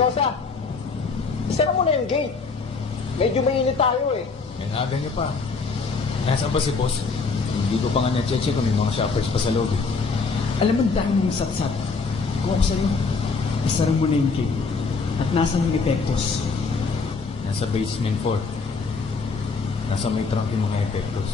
Mendoza, isara mo na yung gate. Medyo mainit tayo eh. Yan aga niyo pa. Nasaan ba si boss? Hindi ko pa nga na-check kung may mga shoppers pa sa lobby. Alam mo, dahil mong sat-sat. Kung ako sa'yo, isara mo na yung gate. At nasa ng epektos. Nasa basement 4. Nasa may trunk yung mga epektos.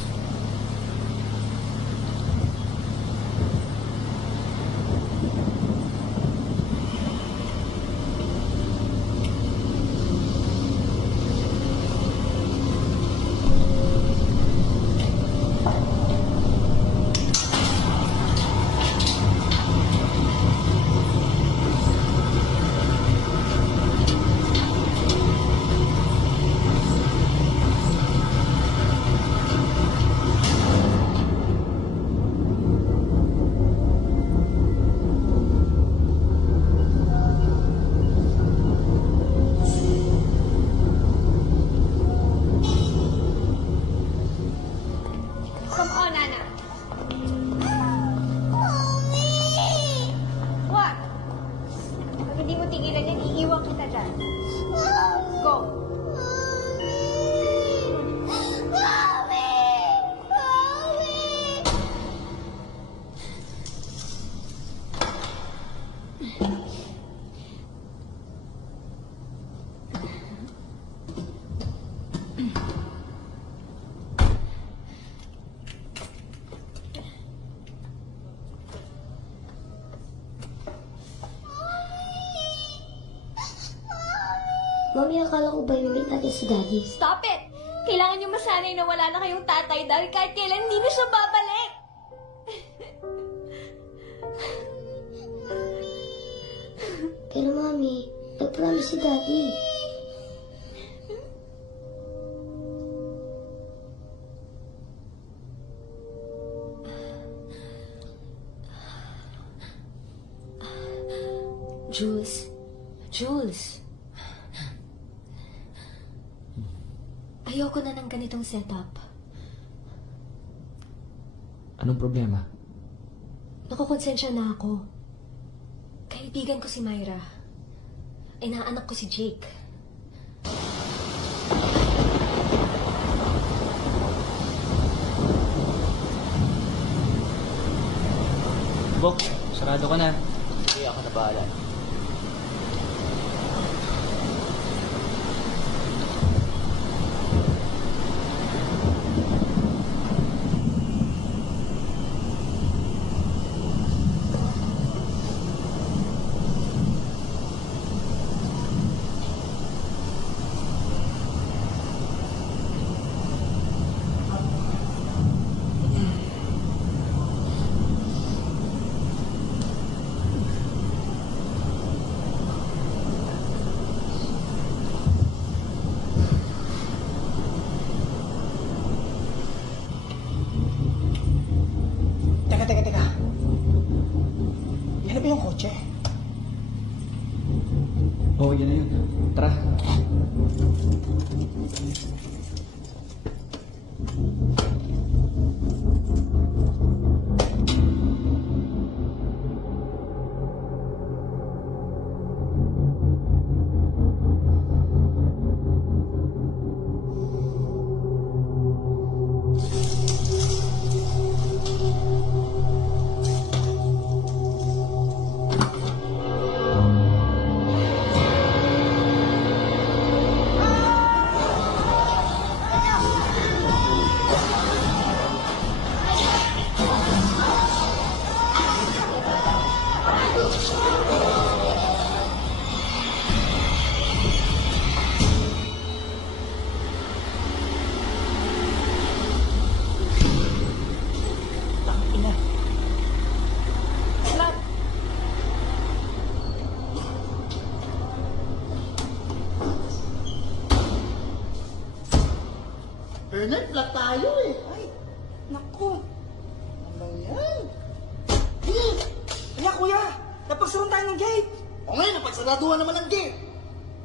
Come on, Nana. What? Pag hindi mo tigilan yan, iiwan kita dyan. Go. Mami, akala ko ba yung natin si Daddy? Stop it! Kailangan niyo masanay na wala na kayong tatay dahil kahit kailan hindi na siya babalik. Pero Mami, nag-promise si Daddy. Jules. Ayoko na ng ganitong setup. Anong problema? Nakukonsensya na ako. Kaibigan ko si Myra. Inaanak ko si Jake. Bok, sarado ka na. Sige, ako na bahala. Teka. Yan na ba yung kotse? Oo, yan na yun. Tara. Bernard, flat tayo eh. Ay, naku. Ano yan? Kaya kuya, napagsaroon tayo ng gate. O ngayon, napagsaraduhan naman ang gate.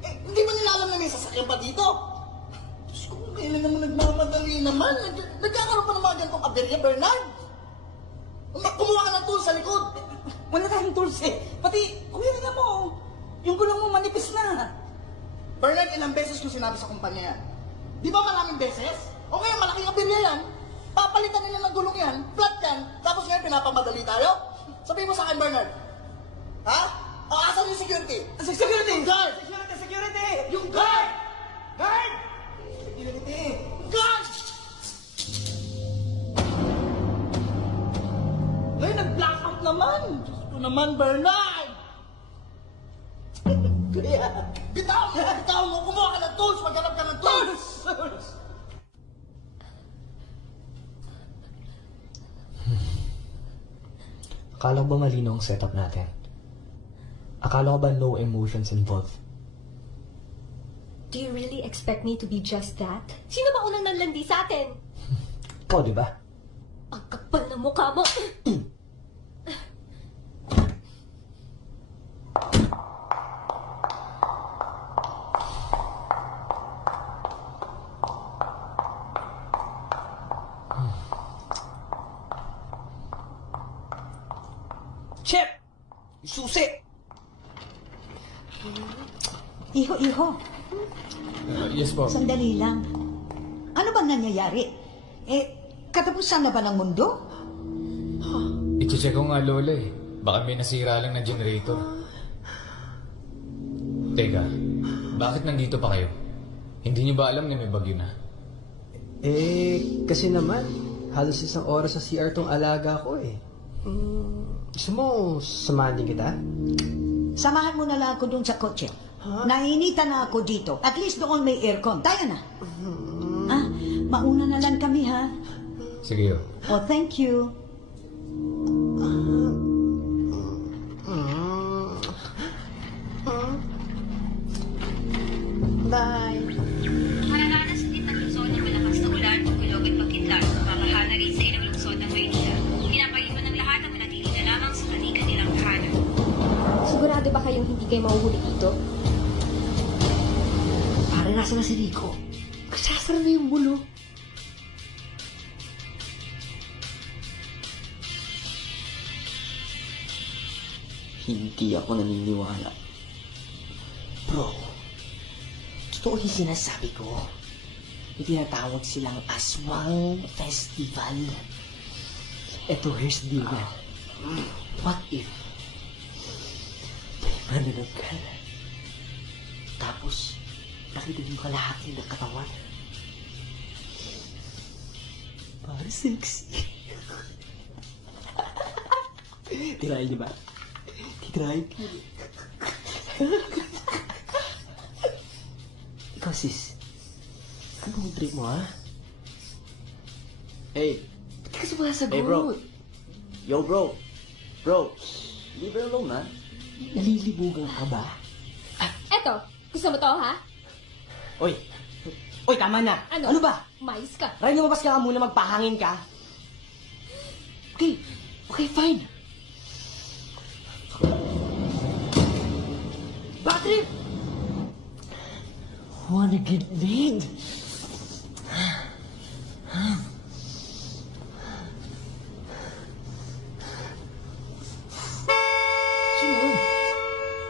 Eh, hindi ba nila alam na may sasakyan pa dito? Diyos ko, kailan naman nagmamadali naman. Nagkakaroon pa ng mga ganitong aberya, Bernard. Kumuha ka ng tools sa likod. Wala tayong tools eh. Pati, kuya na mo. Yung gulong mo manipis na. Bernard, ilang beses ko sinabi sa kumpanya yan. Di ba maraming beses? O kaya malaking aberya yan. Papalitan nila ng gulong yan, flat yan, tapos ngayon pinapamadali tayo? Sabihin mo sa akin, Bernard. Ha? O asan yung security? Security! Yung guard! Security! Yung guard! Guard! Security! Guard! Ngayon, nag-blackout naman! Diyos ko naman, Bernard! Kaya, bitaw mo, kumuha ka ng tools, maghanap ka ng tools! Akala ko ba malinaw ang setup natin? Akala ko ba no emotions involved? Do you really expect me to be just that? Sino ba unang nanlandi sa atin? Ikaw, di ba? Ang kapal na mukha mo! Chef! Susi! Iho, Yes po. sandali lang. Ano bang nangyayari? Katapusan na ba ng mundo? I-check ko nga, Lola eh. Baka may nasira lang na generator. Teka, bakit nandito pa kayo? Hindi niyo ba alam na may bagyo na? Kasi naman, halos isang oras sa CR tong alaga ko eh. Gusto mo, samahan din kita? Samahan mo na lang ako dun sa kotse. Nainitan na ako dito. At least doon may aircon. Tayo na. Mauna na lang kami, ha? Sige, oh. Oh, thank you. Bye. Malalanas din ng lungsod ng malakas na ulan, pagkulog at pagkidlat. Mamaha na rin sa ilang lungsod ng Maynila. Pinapaiwan ng lahat ang manatili na lamang sa kanilang tahanan. Sigurado ba kayong hindi kayo mahuhuli dito? Pare, nasa na si Rico? Kasasara na yung bulo. Hindi ako naniniwala. Bro, totoo yung sinasabi ko. May tinatawag silang Aswang Festival. Eto, here's the deal na. What if may manunod ka? Tapos, nakita yung kalahati ng katawan. Para sexy. Tirahin niyo ba? Tirahin ko. Ikaw, sis. Ano bang trip mo, ha? Hey, Ba't ka sumasagot? Hey, bro. Yo, bro. Bro, leave her alone, ha? Nalilibugan ka ba? Eto, gusto mo to, ha? Oy, tama na. Ano? ba? Mais ka. Ray, lumabas ka muna, magpahangin ka. Okay, fine. Bad trip! Wanna get laid?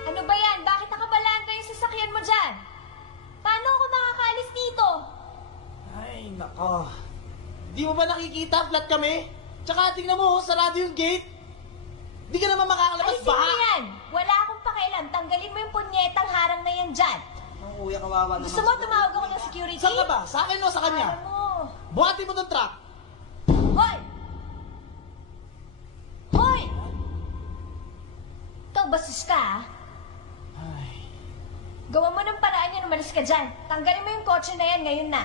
Ano ba yan? Bakit nakabalanda yung sasakyan mo dyan? Paano ako makakaalis dito? Ay, nako. Di mo ba nakikita? Flat kami? Tsaka tingnan mo, sarado yung gate. Di ka naman makakalabas. Alisin mo yan! Wala akong pakialam. Tanggalin mo yung punyetang harang na yan dyan. Ang kuya, kawawa naman. Gusto mo tumawag ako ng security? Saan ka ba? Sa akin o sa kanya? Alam mo. Buhati mo tong truck. Hoy! Hoy! Ikaw basis ka, ha? Gawa mo ng paraan yan, umalis ka dyan. Tanggalin mo yung kotse na yan ngayon na.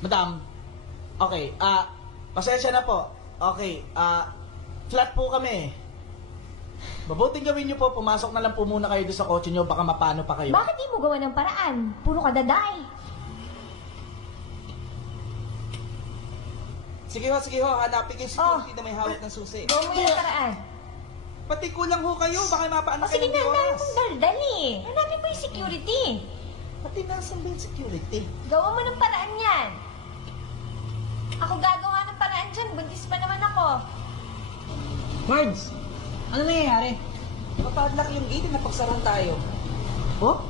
Madam. Okay, pasensya na po. Okay, flat po kami. Mabuting gawin niyo po, pumasok na lang po muna kayo doon sa kotse niyo, baka mapano pa kayo. Bakit di mo gawa ng paraan? Puro ka daday. Sige ho, hanapin yung security na may hawak ng susi. Gawa mo yung paraan. Pati kulang ho kayo, baka mapaano O sige na, dahil mong daldali. Hanapin mo yung security. Pati nasan ba yung security? Gawa mo ng paraan yan. Ako gagawa ng paraan dyan. Buntis pa naman ako. Cards! Ano nangyayari? Nakapadlock yung gate na pagsaran tayo. Oh?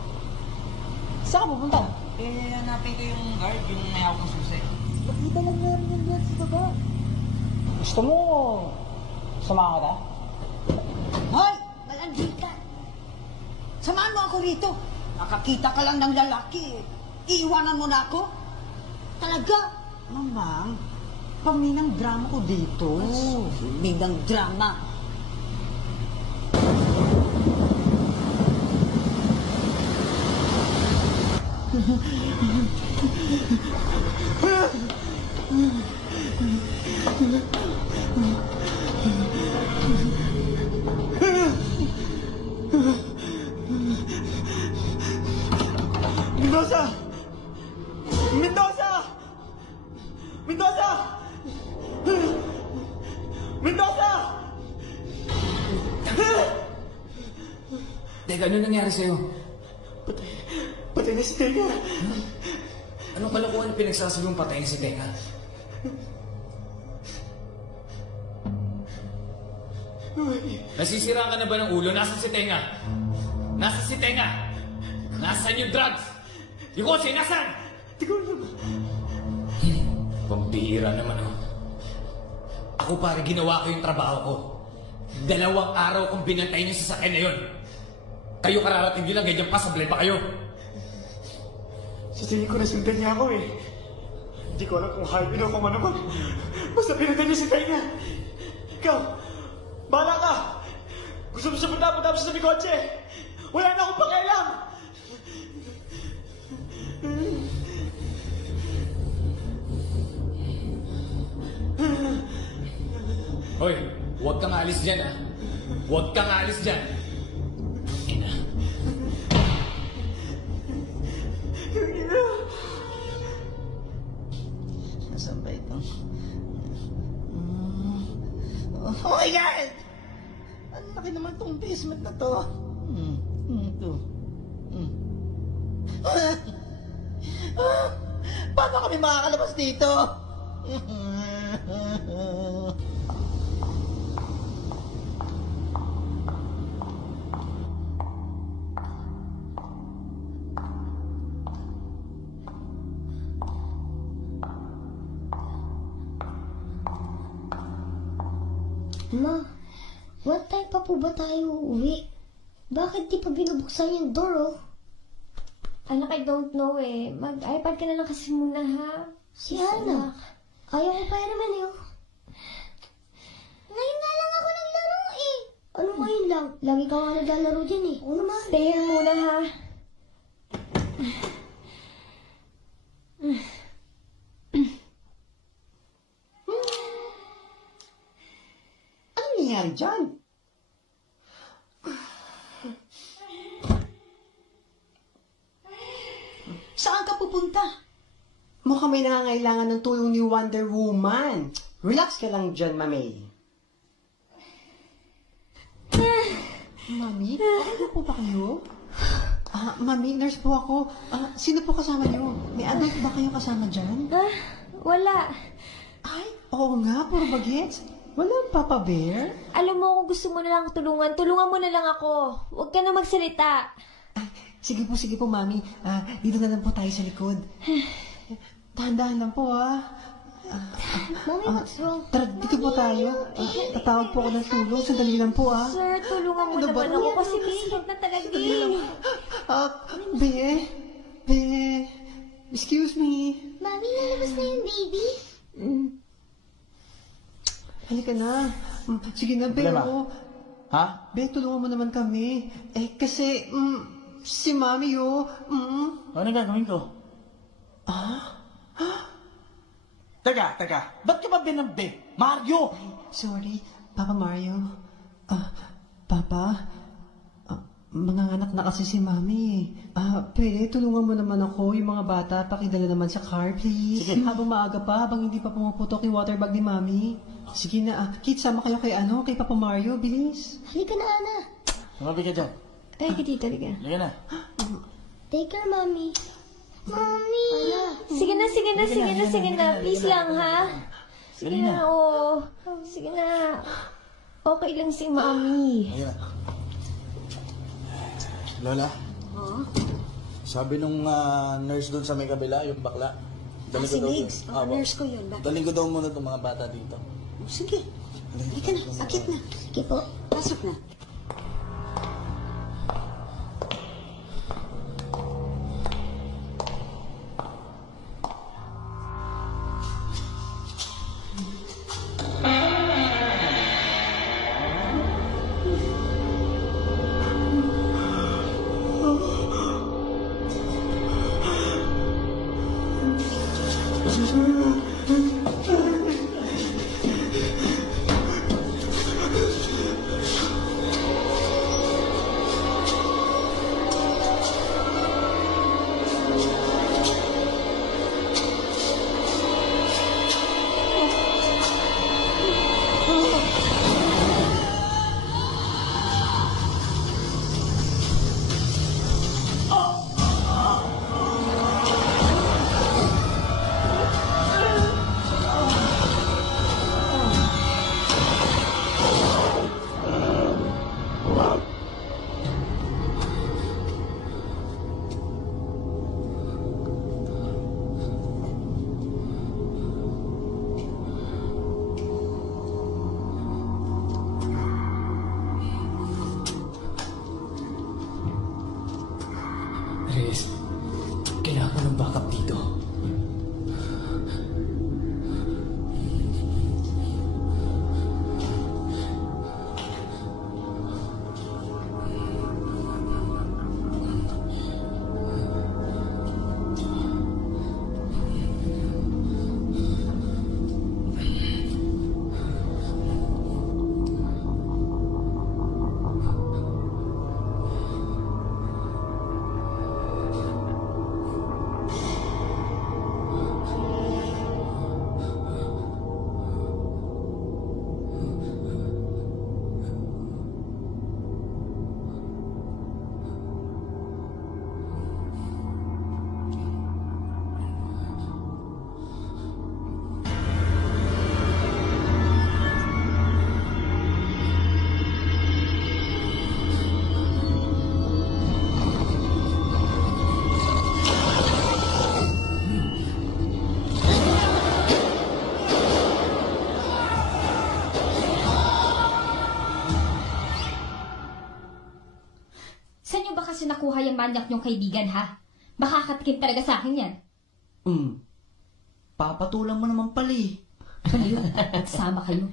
Saan ka pupunta? Eh, hanapin ko yung guard, yung may hawak ng susi. Nakita lang namin yan dyan sa baba. Gusto mo, samahan ka ta? Hoy! Malandita! Samahan mo ako rito. Nakakita ka lang ng lalaki. Iiwanan mo na ako? Talaga? Mamang, paminang drama ko dito. Biglang drama. Mendoza! Mendoza! Mendoza! Mendoza! Teka, ano nangyari sa'yo? Patay na si Teka. Anong kalokohan yung pinagsasabi mong patayin si Teka? Nasisira ka na ba ng ulo? Nasaan si Tenga? Nasaan si Tenga? Nasaan yung drugs? Yung kotse, nasaan? Pambihira naman ako. Ako pare, ginawa ko yung trabaho ko. 2 araw kong binantay niyo sa sakyan na yun. Kayo kararating nyo lang, ganyan pa, sablay pa kayo. Sa tingin ko nasundan niya ako eh. Hindi ko alam kung halpin o kung ano man. Basta pinatay niya si Teka. Ikaw, bahala ka. Gusto mo siya punta sa may kotse. Wala na akong pakialam. Hoy, huwag kang alis dyan ah. Huwag kang alis dyan. Ina. Nasaan ba ito? Oh my God! Ang laki naman itong basement na to. Ito. Paano kami makakalabas dito? Ma, what time pa po ba tayo uuwi? Bakit di pa binubuksan yung door, oh? Anak, I don't know eh. Mag-iPad ka na lang kasi muna, ha? Si Hana. Ayaw ko pa naman, eh, oh. Ngayon nga lang ako naglaro eh. Ano ngayon lang? Lagi ka nga naglalaro dyan, eh. Oo naman. Stay here muna, ha? Anong nangyari dyan? Saan ka pupunta? Mukhang may nangangailangan ng tulong ni Wonder Woman. Relax ka lang dyan, Mami. Mami, okay na po ba kayo? Mami, nurse po ako. Sino po kasama niyo? May adult ba kayo kasama dyan? Wala. Ay, oo nga, puro bagets. Walang Papa Bear? Alam mo, kung gusto mo na lang tulungan, tulungan mo na lang ako. Huwag ka na magsalita. Sige po, Mami. Dito na lang po tayo sa likod. Dahan-dahan lang po, Mami, what's wrong? Tara, dito po tayo. Tatawag po ako ng tulong. Sandali lang po, Sir, tulungan mo Ano ba? naman ako kasi bisig na talaga eh. Be, excuse me. Mami, lalabas na yung baby? Halika na. Sige na, Be. Problema? oh. Ha? Be, tulungan mo naman kami. Kasi, si Mami, Ano gagawin ko? Teka. Ba't ka ba binambi? Mario! Sorry, Papa Mario. Papa, mga anak na kasi si Mami. Pwede, tulungan mo naman ako, yung mga bata, pakidala naman sa car, please. Sige. Habang maaga pa, habang hindi pa pumuputok yung water bag ni Mami. Sige na, Kit, sama kayo kay Papa Mario, bilis. Halika na, Ana. Tumabi ka dyan. Ay, ka dito, liga. Halika na. Take care, Mami. Mami! Ana. Sige na. Please lang, ha? Sige na, oo. Sige na. Okay lang si Mami. Halika na. Lola, Oo. sabi nung nurse doon sa may kabila, yung bakla. Ah, si Migs. Ah, Nurse ko yun. Bakit? daling ko daw muna itong mga bata dito. Oh, sige. Halika na. Akit na. Sige po. Pasok na. Reyes, kailangan ko ng backup dito. Saan niyo ba kasi nakuha yung manyak niyong kaibigan, ha? Baka katikim talaga sa akin yan. Papatulang mo naman pala eh. Baliw, sama kayo.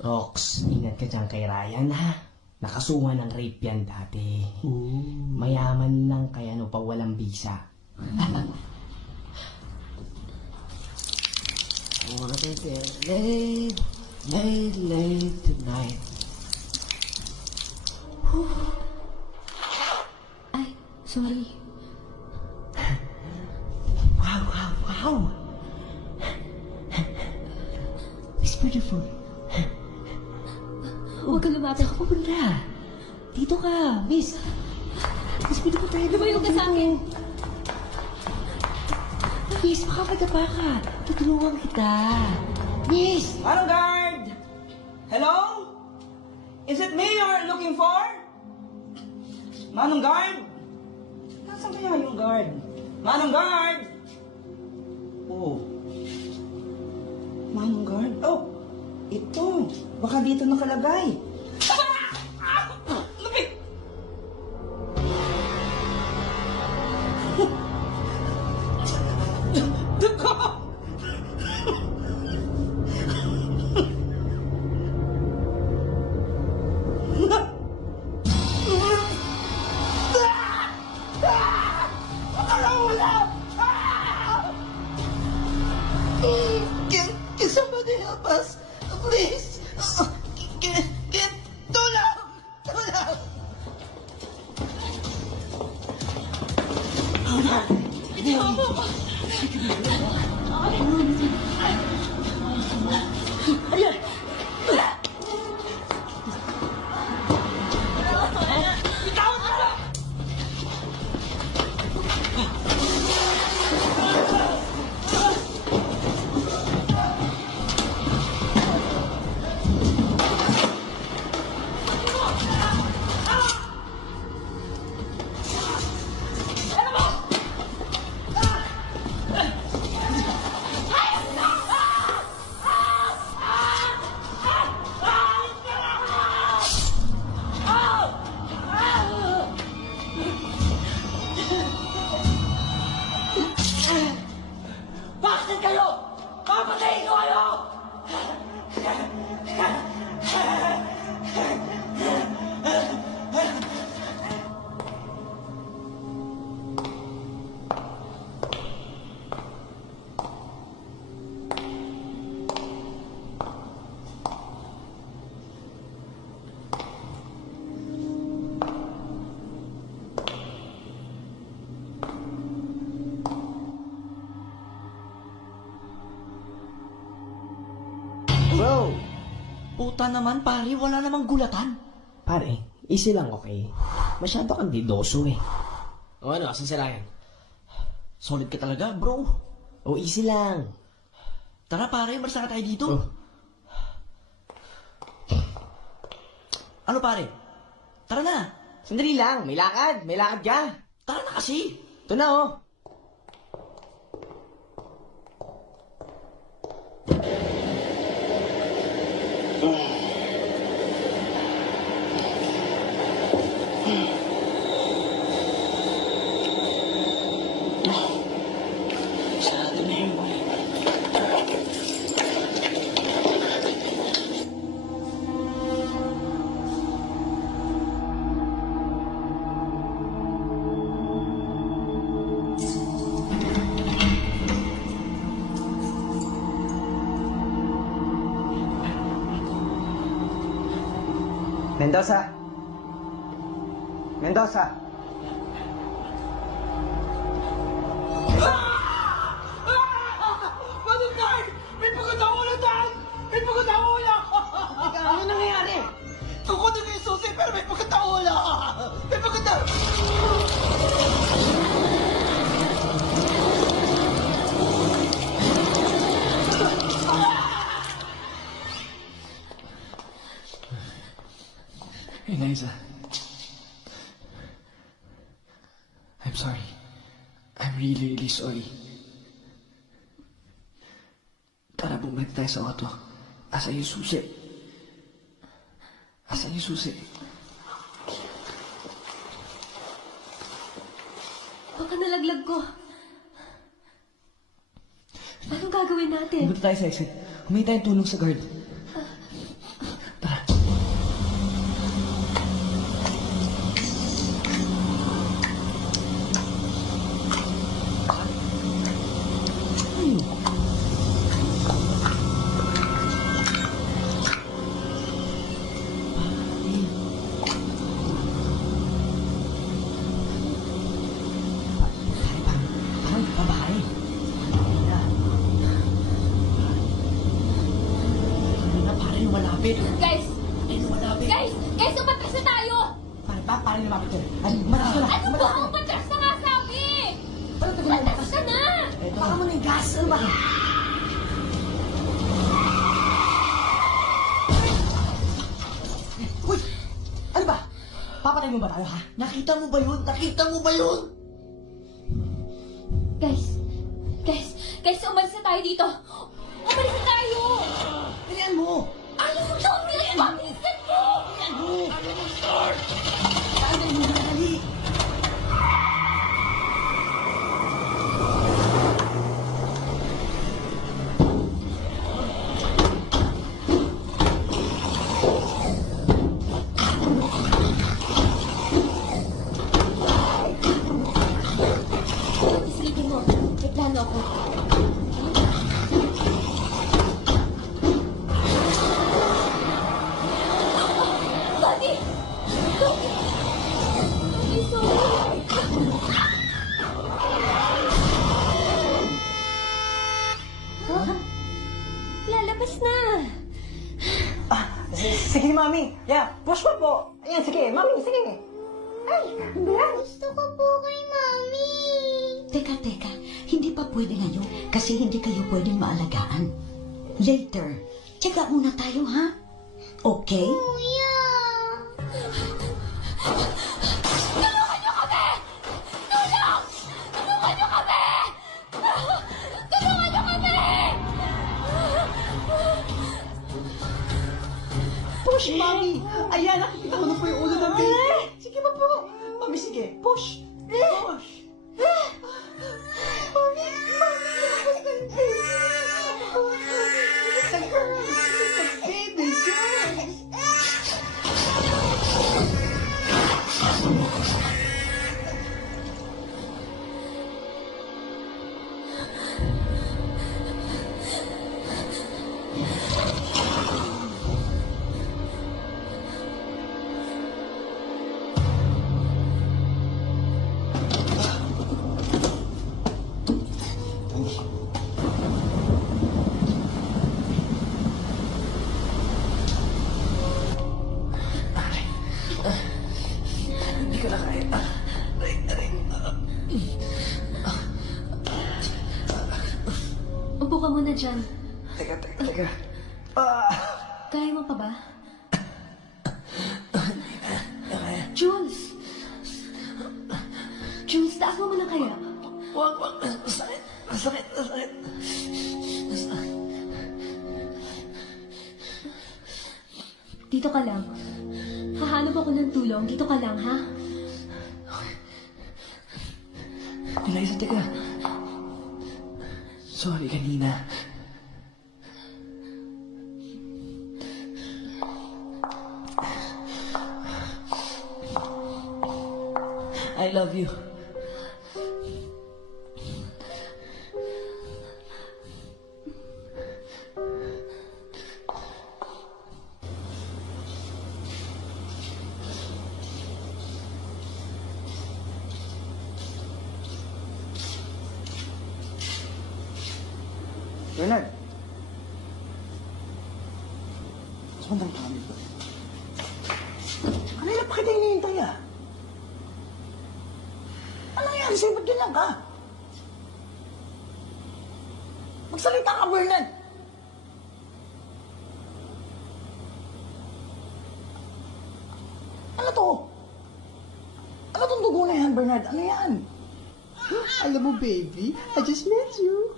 Rox, ingat ka dyan kay Ryan, ha? Nakasuhan ng rape yan dati. Mayaman lang kaya no pag walang bisa. Late tonight. Ay, sorry. Wow. It's beautiful. Huwag ka lumapit. Saan ka pupunta? Dito ka, miss. Mas beautiful tayo. Lumayo ka sa akin. Miss, makapagapa ka. Tutulungan kita. Miss! Manong guard! Hello? Is it me you're looking for? Manong guard? Nasaan kaya yung guard? Manong guard! Oh. Manong guard? Oh, ito. Baka dito nakalagay. Lapit! Dugo! Can somebody help us? Please! Tulong! Tulong! Ayan! Bitawan mo na! Papatayin ko kayo! Bro! Puta naman, pare. Wala namang gulatan. Pare, easy lang, okay? Masyado kang didoso eh. O ano, asan si Ryan? Solid ka talaga, bro. O easy lang. Tara, pare. Marasa ka tayo dito. Ano, pare? Tara na. Sandali lang, may lakad. May lakad ka. Tara na kasi. Ito na oh. Mendoza! Mendoza! Matutay! May pagkataulo dyan! May pagkataulo! Ano nangyayari? Kukunin ko yung susi pero may pagkataulo! May pagkataulo! Eliza. I'm sorry. I'm really, really sorry. Tara, bumalik tayo sa auto. Asan yung susi? Asan yung susi? Baka nalaglag ko. Anong gagawin natin? Punta tayo sa exit. Humingi tayong tulong sa guard. Guys! Guys, umatras na tayo! Parang lumapit yun. Matas ko na. Ano ba? Umatras na nga sabi! Umatras ka na! Baka mo na yung gas. Ano ba? Uy! Ano ba? Papatay mo ba tayo, ha? Nakita mo ba yun? Nakita mo ba yun? Guys, umalis na tayo dito! Umalis na tayo! Bilian mo! Ano mo daw? Bilisan mo! Bilian mo! Ano mo, start? Dali mo, dali! Isipin mo, may plano ako. Daddy! Daddy, sorry. Huh? Lalabas na. Sige, Mami. Yeah, push mo po. Ayan, sige. Mami, sige. Ay, Gusto ko po kay Mami. Teka. Hindi pa pwede ngayon kasi hindi kayo pwedeng maalagaan. Later. Tsaka muna tayo, ha? Okay? Kuya. Tulungan niyo kami! Tulong! Tulungan niyo kami! Tulungan niyo kami! Push, Mami. Ayan, nakikita ko na po yung ulo ng baby. Sige pa po. Mami, sige. Push. Push. Mami. Upo ka muna dyan. Teka. Kaya mo pa ba? Jules! Jules, taas mo muna kaya. Wag. Masakit. Dito ka lang. Hahanap ako ng tulong. Dito ka lang, ha? Eliza, teka. Sorry kanina. I love you. Bernard. Saan ang kami ba? Kanina pa kita hinihintay ah. Ano nangyari sa'yo? Ba't ganyan ka? Magsalita ka, Bernard! Ano to? Ano tong dugo na yan, Bernard? Ano yan? Alam mo, baby, I just met you.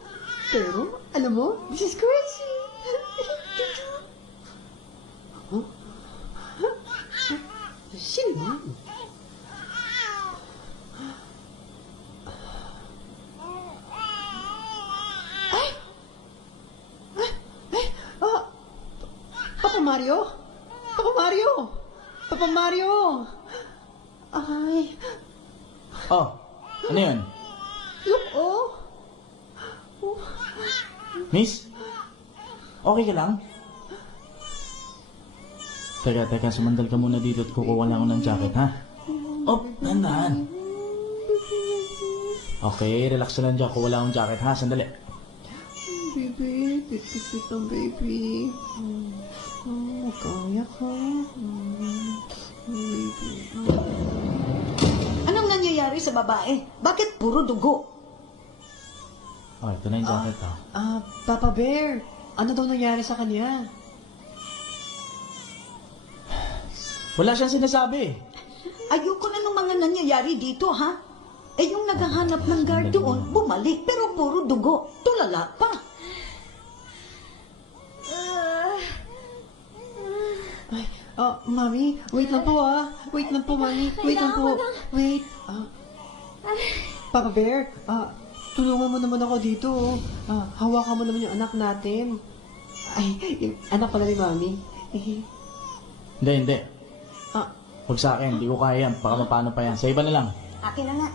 Pero, alam mo, this is crazy. Huh? Sino yan? Papa Mario? Papa Mario? Papa Mario? Ay. Oh, ano yun? Look, oh. Miss? Okay ka lang? Teka, sumandal ka muna dito at kukuha lang ako ng jacket, ha? Oh, nandahan. Okay, relax na lang dyan. Kuha lang akong jacket, ha? Sandali. Baby, pit ang baby. Kaya ka. Baby. Anong nangyayari sa babae? Bakit puro dugo? Okay, ito na yung jacket, ha? Papa Bear, ano daw nangyari sa kanya? Wala siyang sinasabi. Ayoko na ng mga nangyayari dito, ha? Eh, yung naghahanap ng guard doon, bumalik, pero puro dugo. Tulala pa. Ay, Mami, wait lang po, Wait lang po, Mami. Wait lang po. Wait. Papa Bear, tulungan mo naman ako dito, hawakan mo naman yung anak natin. Ay, yung anak pala ni Mami. Hindi. Huwag sa akin, di ko kaya yan. Baka mapano pa yan. Sa iba na lang. Akin na nga.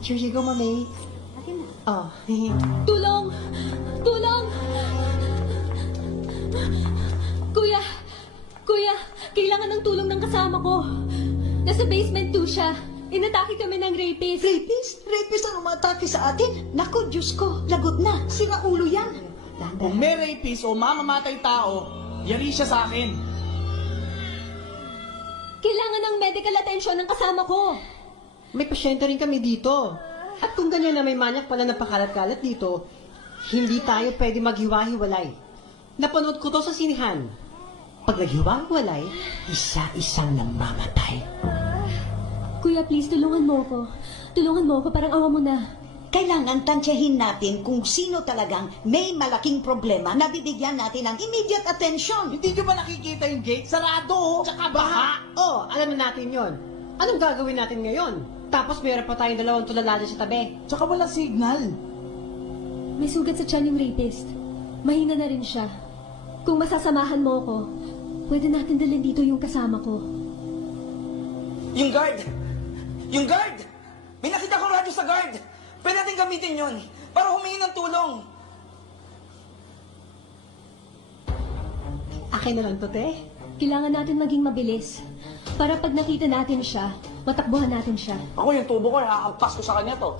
Here you go, Mami. Akin na. Tulong! Tulong! Kuya, kailangan ng tulong ng kasama ko. Nasa basement 2 siya. Inatake kami ng rapist. Rapist? Rapist ang umatake sa atin? Naku, Diyos ko, lagot na. Sira ulo yan. Kung may rapist o mamamatay tao, yari siya sa akin. Kailangan ng medical attention ng kasama ko. May pasyente rin kami dito. At kung ganyan na may manyak pala na pakalat-kalat dito, hindi tayo pwede maghiwa-hiwalay. Napanood ko to sa sinihan. Pag naghiwa-hiwalay, isa-isang namamatay. Kuya, please, tulungan mo ako. Tulungan mo ako, parang awa mo na. Kailangan tansyahin natin kung sino talagang may malaking problema na bibigyan natin ng immediate attention. Hindi nyo ba nakikita yung gate? Sarado! Tsaka baha! Alam na natin yon. Anong gagawin natin ngayon? Tapos meron pa tayong 2 tulala sa tabi. Tsaka walang signal. May sugat sa tiyan yung rapist. Mahina na rin siya. Kung masasamahan mo ako, pwede natin dalhin dito yung kasama ko. Yung guard! Yung guard! May nakita kong radyo sa guard! Pwede natin gamitin yon para humingi ng tulong. Akin na lang to, te. Kailangan natin maging mabilis. Para pag nakita natin siya, matakbuhan natin siya. Ako yung tubo ko, hahampas ko sa kanya to.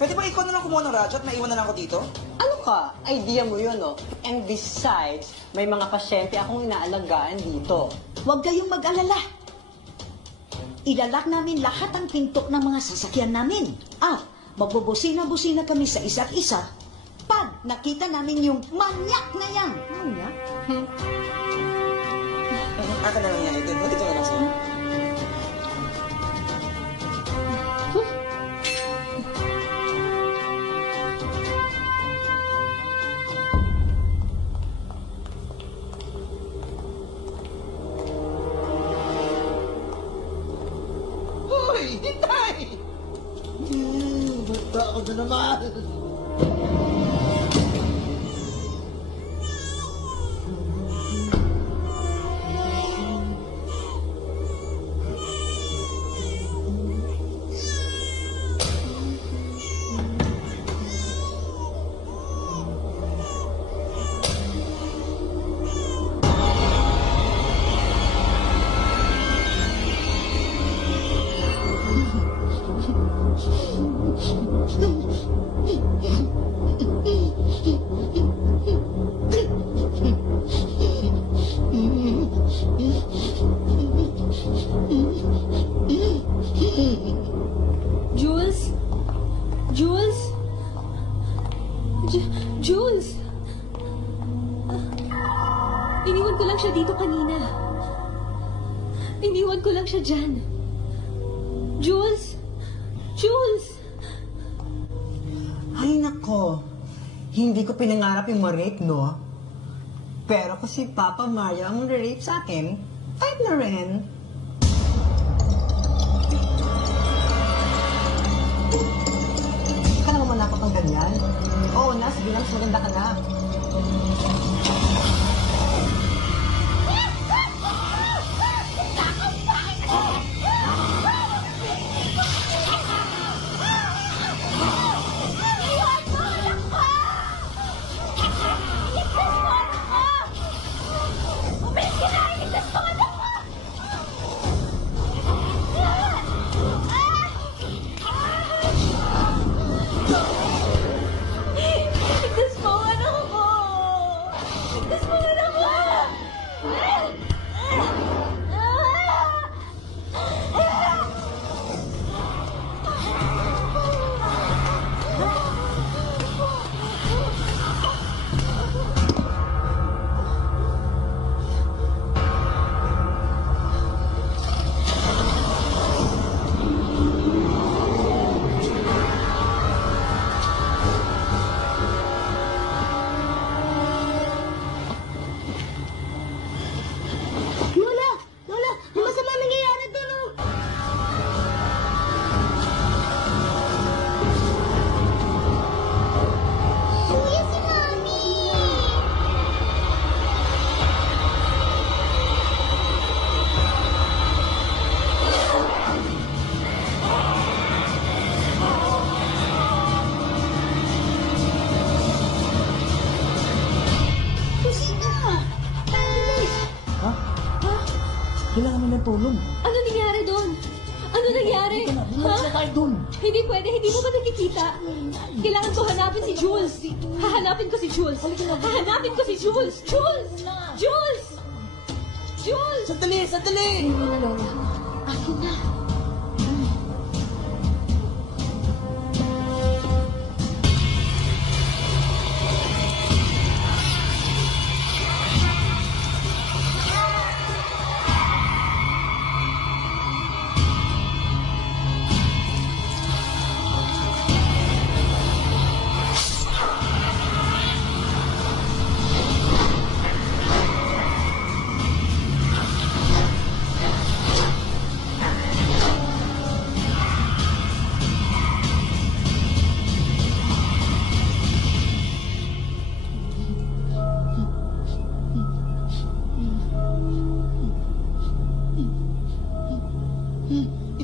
Pwede ba ikaw na lang kumuha ng radyo at naiwan na lang ako dito? Ano ka? Idea mo yun, no? And besides, may mga pasyente akong inaalagaan dito. Huwag kayong mag-alala. Ilalak namin lahat ang pinto ng mga sasakyan namin. At magbubusina-busina kami sa isa't isa. Pag nakita namin yung manyak na yan. Manyak? Aka na lang yan. Dito na lang sa'yo. Hoy! Hintay! Basta ako na naman. Jules? Jules? Jules! Iniwan ko lang siya dito kanina. Iniwan ko lang siya dyan. Jules? Jules! Ay nako, hindi ko pinangarap yung ma-rape, no? Pero kasi Papa Mario ang rape sa akin, kahit na rin. Hindi ka naman manakot ng ganyan. Oo na, sige lang, maganda ka na. Ligtas mo ang anak ko! Ligtas mo ang anak ko! Lola! Lola! May masama nangyayari doon, oh! Kuya, si Mami! Kusina! Bilis! Ha? Kailangan mo ng tulong. Ano nangyari doon? Ano nangyari? Bumalik na tayo doon. Hindi pwede, hindi mo ba nakikita? Kailangan ko hanapin si Jules. Hahanapin ko si Jules. Hahanapin ko si Jules. Jules! Jules! Jules! Sandali, sandali! Ayun na, Lola. Akin na.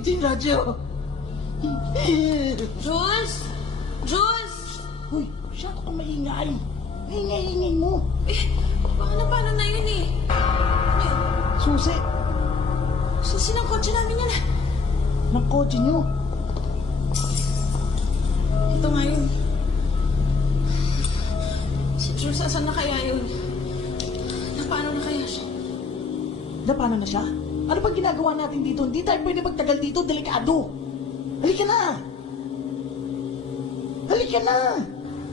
Ito yung radyo. Jules! Jules! Uy, masyado kang maingay. Ingay-ingay mo. Baka na paano na yun eh. Susi, Susi ng kotse namin yan. ng kotse nyo. Ito nga yun. Si Jules, asan na kaya yun? Paano na kaya siya? Na paano na siya? Ano pang ginagawa natin dito? Hindi tayo pwede magtagal dito. Delikado. Halika na! Halika na!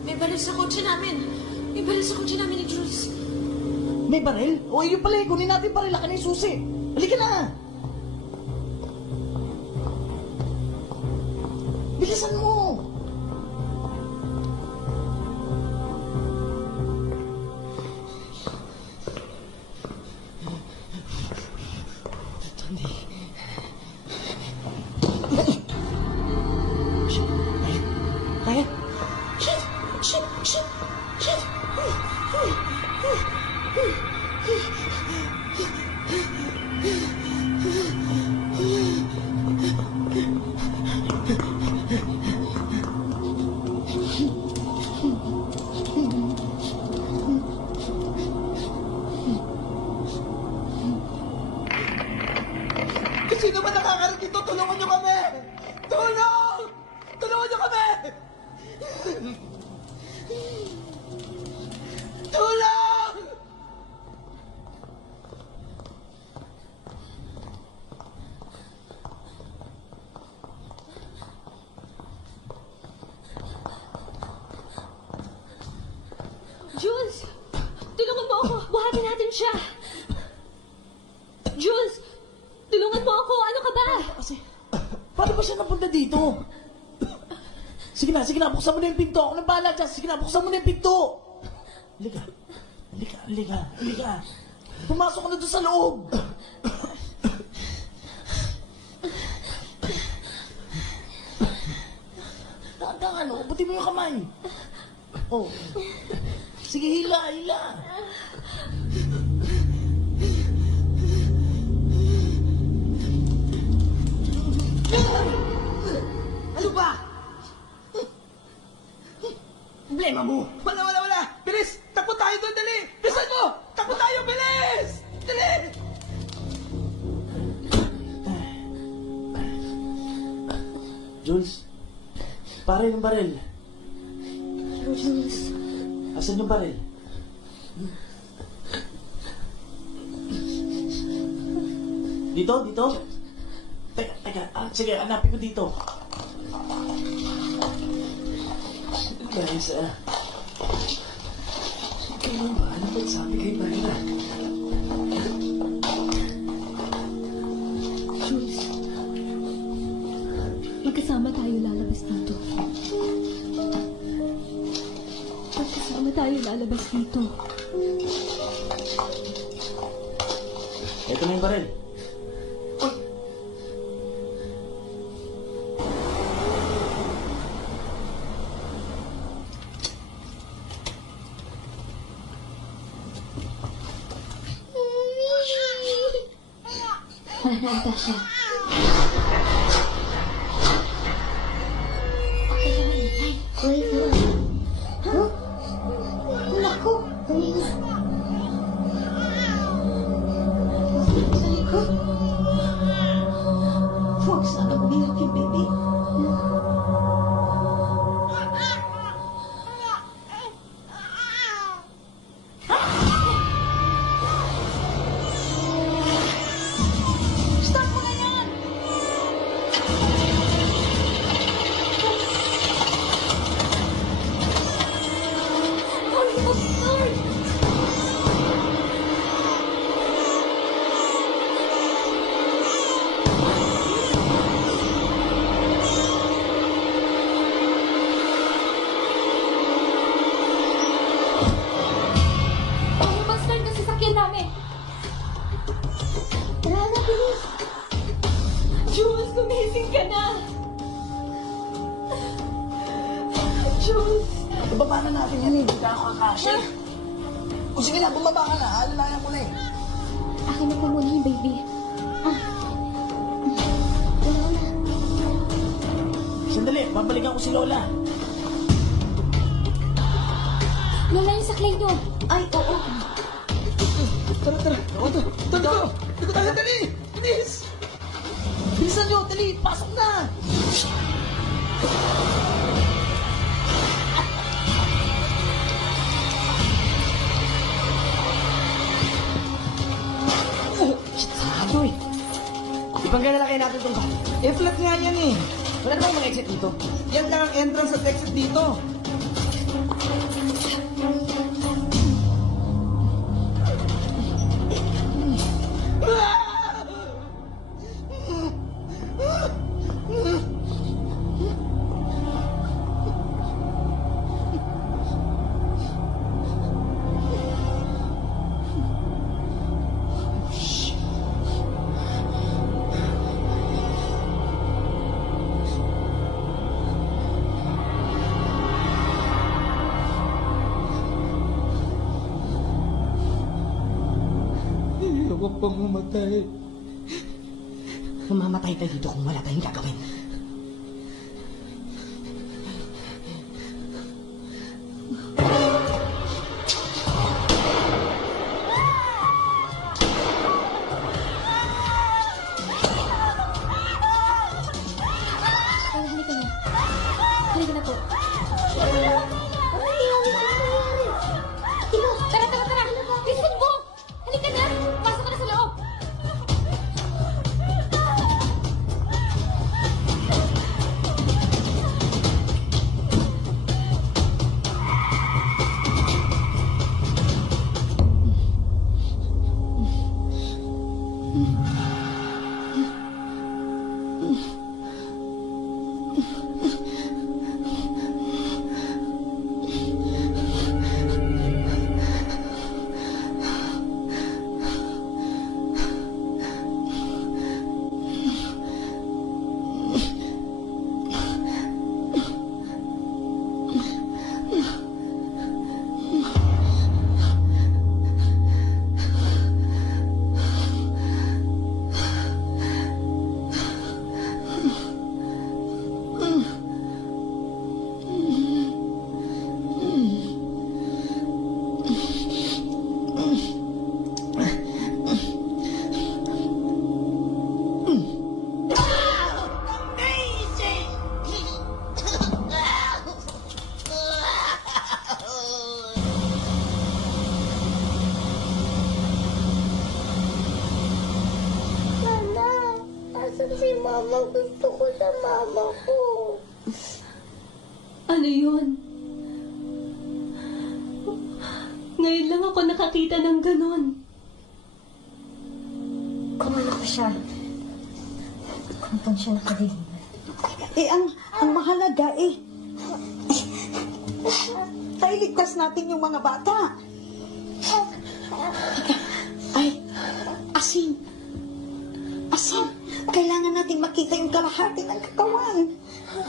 May baril sa kotse namin. May baril sa kotse namin ni Jules. May baril? O yun pala, kunin natin baril, laki na yung susi. Halika na! Bilisan mo! Kaya? Shit! Shit! Shit! Shit! Sino ba nakakarating dito? Tulungan niyo kami! Tulong! Tulungan niyo kami! Tulong! Jules! Tulungan mo ako! Buhatin natin siya! Jules! Tulungan mo ako! Ano ka ba? Kasi, paano ba siya napunta dito? Sige na, buksan mo na yung pinto. Ako nang bahala dyan. Sige na, buksan mo na yung pinto. Halika. Pumasok ka na doon sa loob. Dahan-dahan, ubutin mo yung kamay. Oh. Sige, hila. Ano ba? Problema mo. Wala. Bilis! Takbo tayo doon, dali! Bilisan mo! Takbo tayo, bilis! Dali! Jules, pare yung baril. Jules. Asan yung baril? Dito? Teka. Sige, hanapin ko dito. Guys, kayo ba? Ano ba sabi kayo kanina? Jules. Magkasama tayo lalabas dito. Ito na yung baril. Nanta siya. Uy, huh? Naku! Uy. Sa likod. Huwag sana umiyak yung baby. Jules, gumising ka na! Jules! Ibaba na natin yan eh. Hindi ka ako kakasya. O sige na, bumaba ka na. Alalayan ko na eh. Akin na po muna yung baby. Lola. Sandali, babalikan ko si Lola. Lola, yung saklay nyo. Ay, oo. Tara. Dito tayo, dali! Bilis! Bilisan nyo, dali! Pasok na! Saboy! Ipangga na lang kayo natin itong car. Eh, flat nga yan eh. Wala na bang mga exit dito? Yan lang ang entrance at exit dito. Ayoko pang mamatay. Mamamatay tayo dito kung wala tayong gagawin. Ay, halika na. Halika na po. Tara, tara, tara! Bilisan mo! Halika na! Pasok ka na sa loob! Mama, asan si Mama? Gusto ko sa Mama ko. Ano yun? Ngayon lang ako nakakita ng ganon. Kumano ko siya. Kumpang siya nakadilim. Ang mahalaga ay ligtas natin yung mga bata. Ay, asin. Kailangan nating makita yung kalahati ng katawan.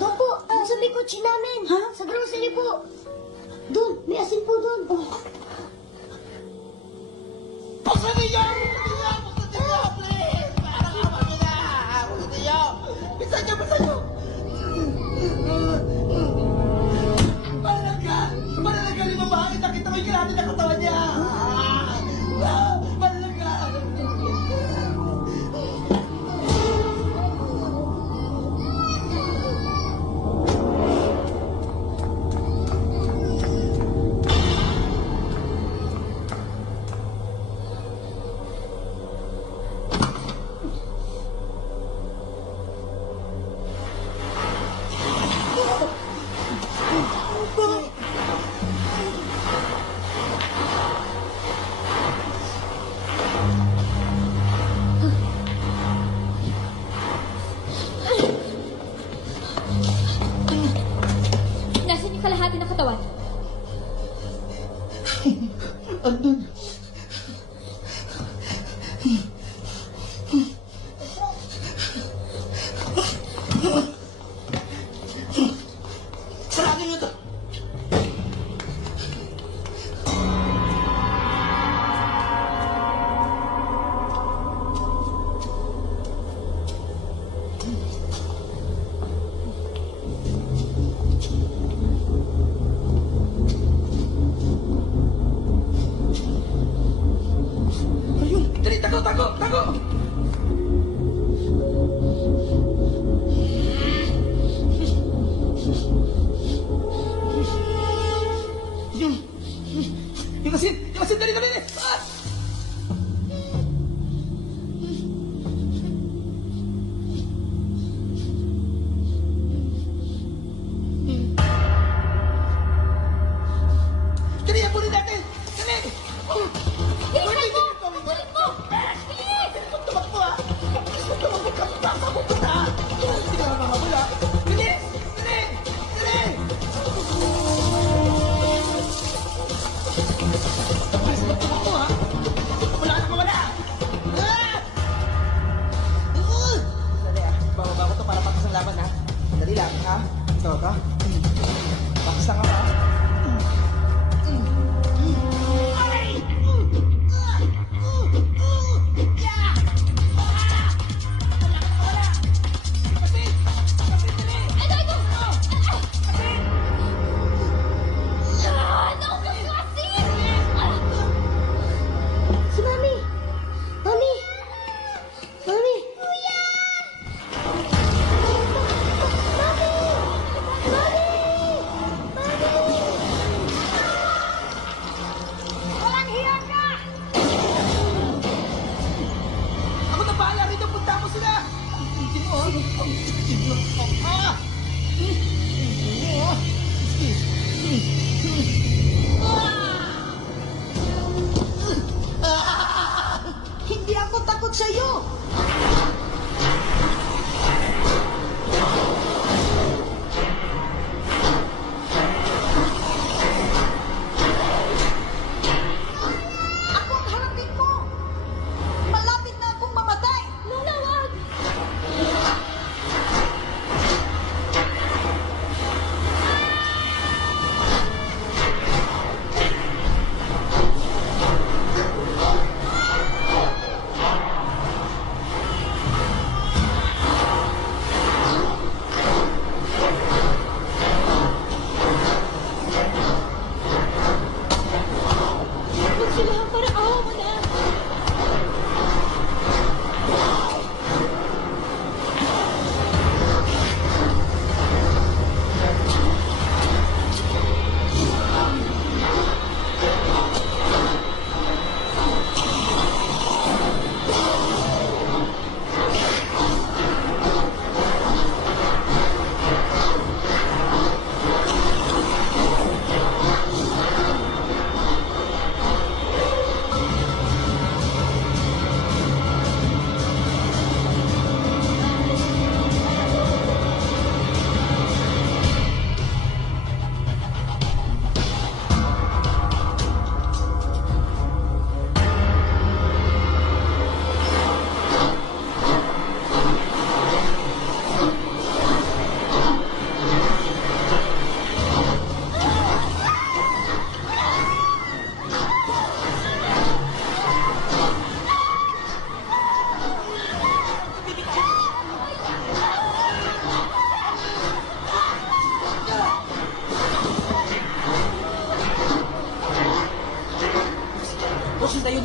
Opo, sa may kotse namin. Ha? Sa grocery po. Doon, may asin po doon. Buksan niyo! Please! Parang awa niyo na! Buksan niyo! Buksan niyo! Malalaga ni babae! Nakita mo yung kilati na katawan niya! Malalaga! Nasaan yung kalahati ng katawan? Andun! Sarado niyo to! Ayun! Dali, tago! Yung asin, dali! Ah!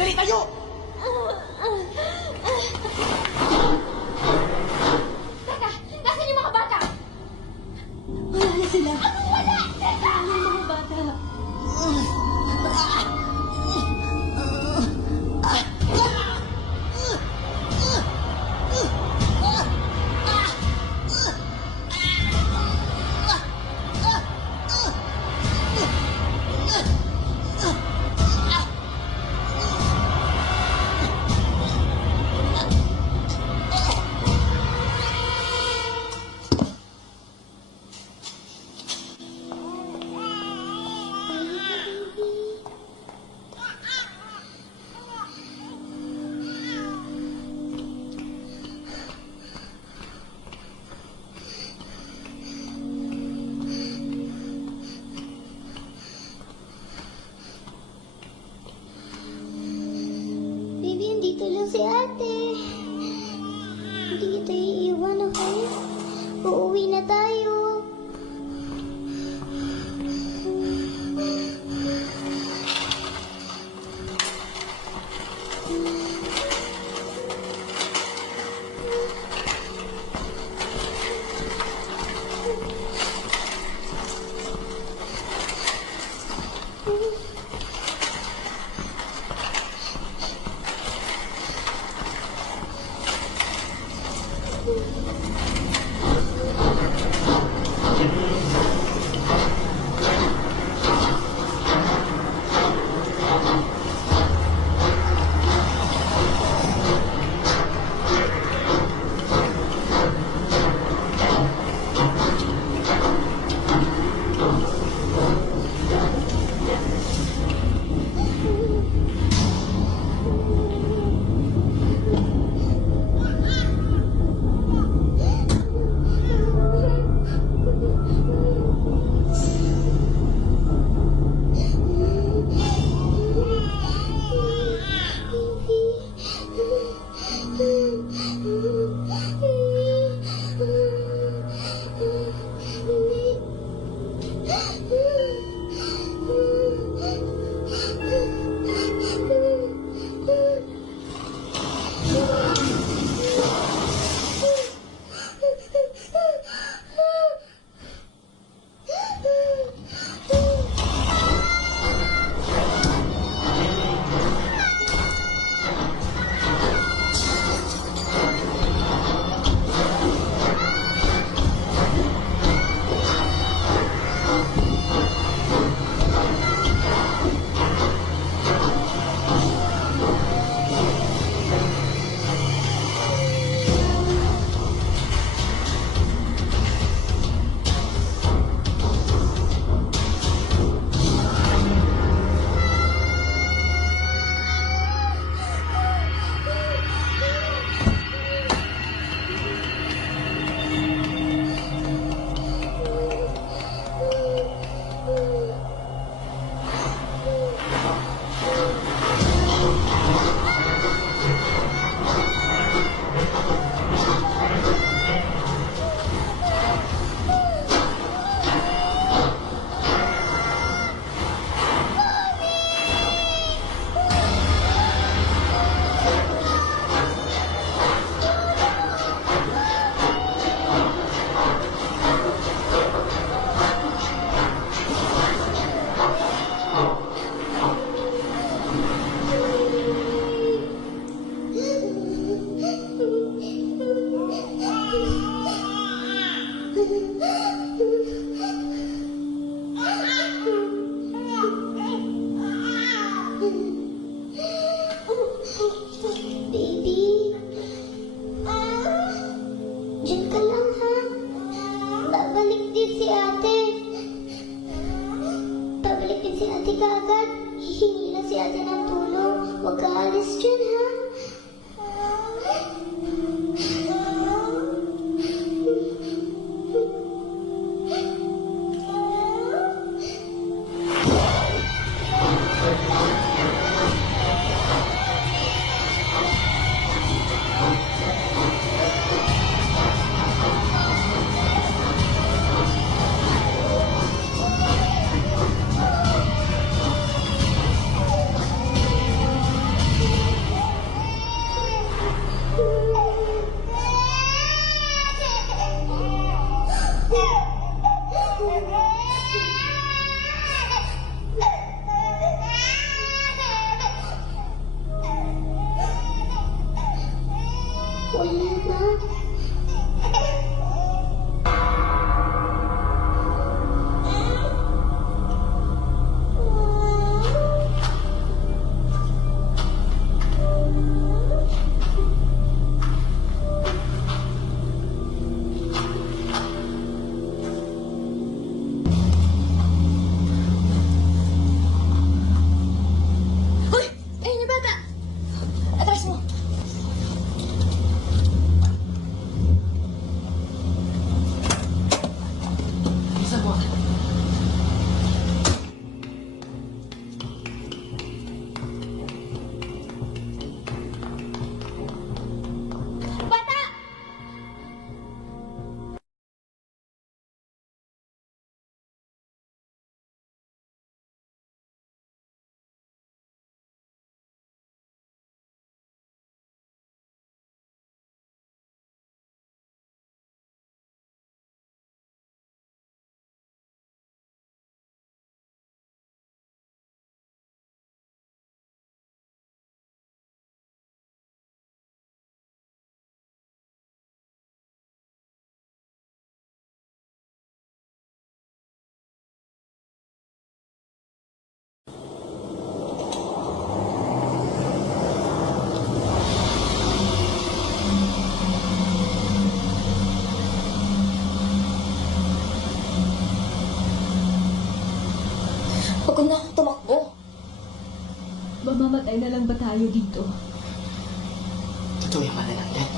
Dali, tayo! Teka, nasan yung mga bata? Wala na sila. Anong wala? Teka! Yung mga bata. Baby, andito lang si ate. Hindi kita iiwan, okay? Uuwi na tayo. Huwag ka alis dyan, ha? Huwag na akong tumakbo. Mamamatay na lang ba tayo dito? Totoo yung malalang yan.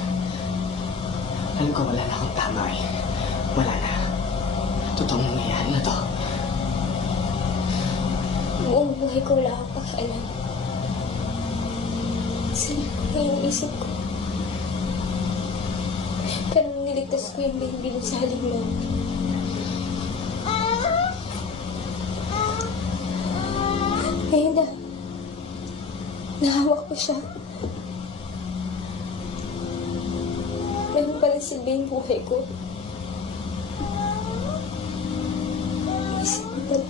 Alam ko wala na akong tama eh. Wala na. Totoong nangyayari na to. Buong buhay ko wala akong pakialam. Sila na yung isip ko. Pero nung niligtas ko yung baby mo sa halip mo, ngayon na, nahawak ko siya. Meron palang silbi yung buhay ko. Isip mo pala.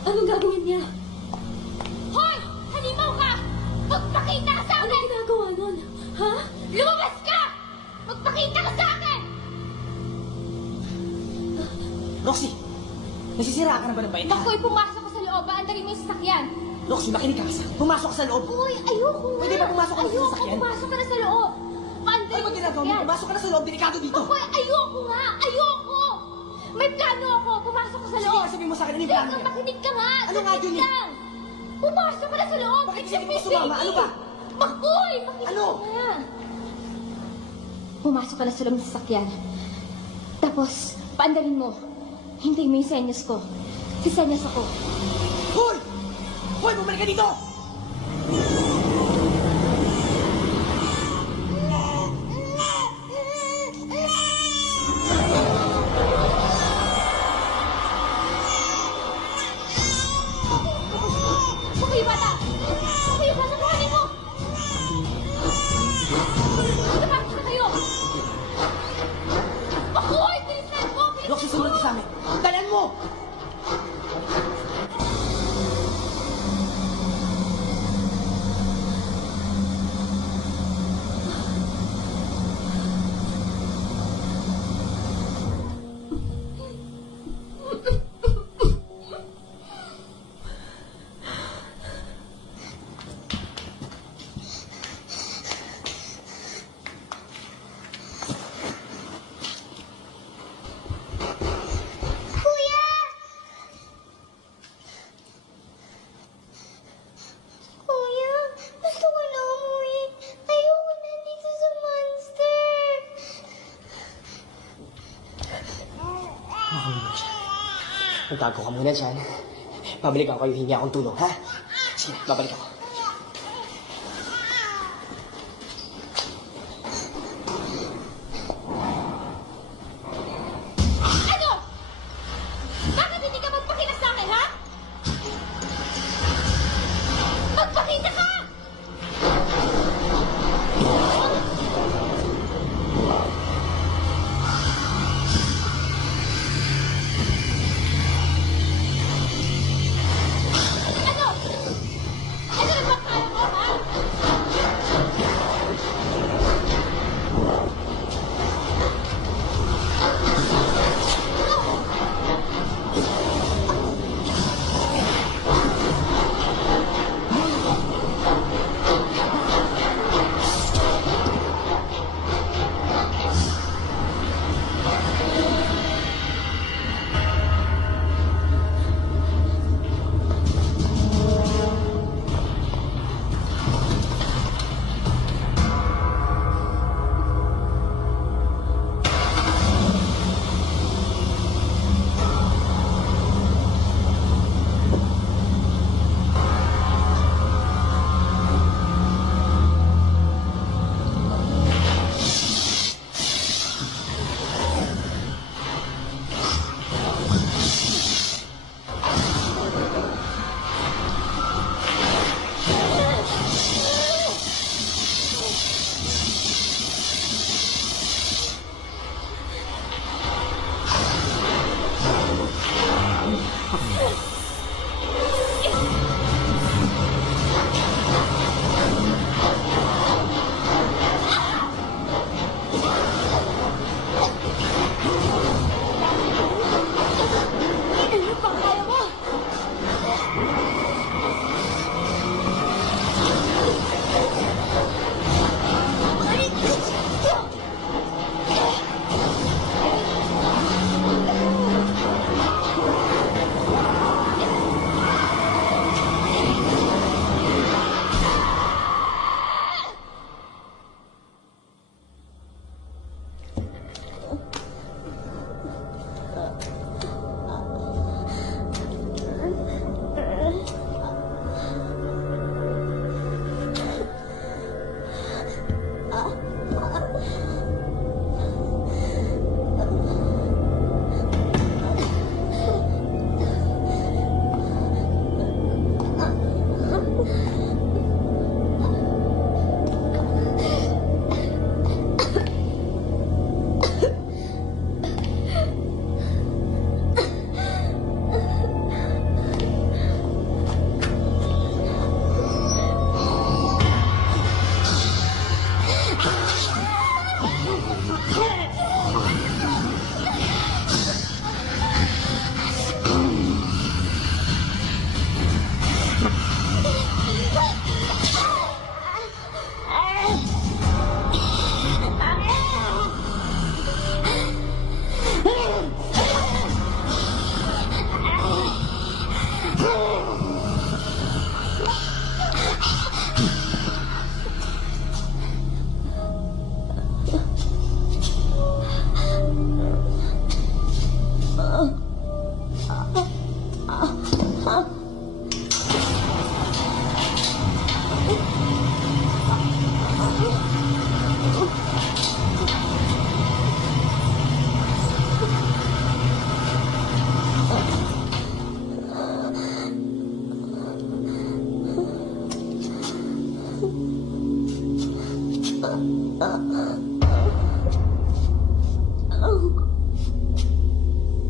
Anong gagawin niya? Hoy! Halimaw ka! Magpakita ka sa akin! Anong ginagawa nun? Ha? Lumabas ka! Magpakita ka sa akin! Roxy! Nasisira ka na ba ng bait? Bakoy, pumasok ka sa loob. Andarin mo yung sasakyan. Roxy, makinig ka kasi. Pumasok ka sa loob. Uy, ayoko nga. Pwede ba pumasok ka na sa Ayoko, sasakyan? pumasok ka na sa loob. Paandarin Ano ba ginagawa mo? Pumasok ka na sa loob. Delikado dito. Bakoy, ayoko nga. Ayoko! May plano ako. Pumasok ka sa Sige, loob. sabihin mo sa akin, ano yung plano Teka, niya? makinig ka nga. Ano nga yun eh? lang. Pumasok ka na sa loob. Bakit It's hindi mo a sumama? baby. Ano ba? Bakoy, makinig Ano? ka nga. Pumasok ka na sa loob ng sasakyan. Tapos, paandarin mo. Hintayin mo yung senyas ko. Sisenyas ako. Hoy! Hoy, bumalik ka dito! Bakoy, bata! Bakoy, bata, kuhanin mo! Tapos na kayo! Bakoy, bilisan mo! Bilisan Roxy, sumunod ka sa amin. Dalan mo! Kuya! Kuya, gusto ko na umuwi. Ayoko na dito sa monster. Magtago ka muna dyan. Babalikan ko kayo, hingi akong tulong, ha? Sige, babalik ako. Ano? Bakit hindi ka magpakita sa akin, ha? Magpakita ka! Ano? Ano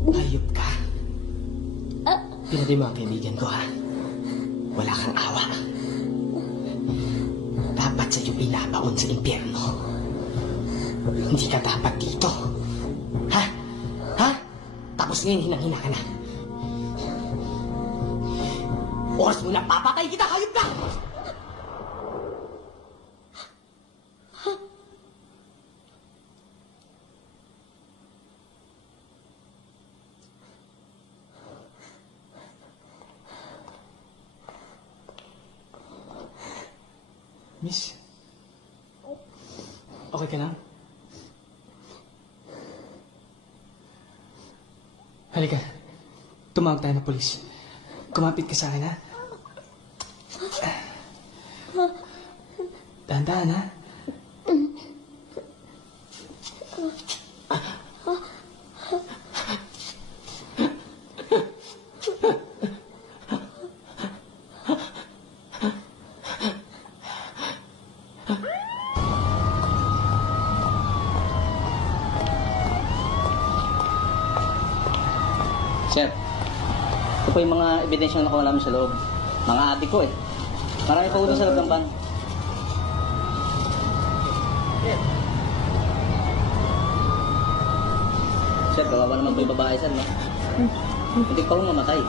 Hayop ka. Pinatay mo ang kaibigan ko, ha? Wala kang awa. Dapat sa'yo binabaon sa impyerno. Hindi ka dapat dito. Ha? Ha? Tapos ngayon hinang-hina ka na. Oras mo na papatay kita, hayop ka! Miss, okay ka lang? Halika, tumawag tayo ng polis. Kumapit ka sa akin, ha? Dahan-dahan, ha? Sir, ito po yung mga ebidensya na nakuha namin sa loob. Mga adik ko eh. Marami pa ulo sa loob ng van. Sir, kawawa naman po yung babae, sir, no? Hindi pa ho mamatay.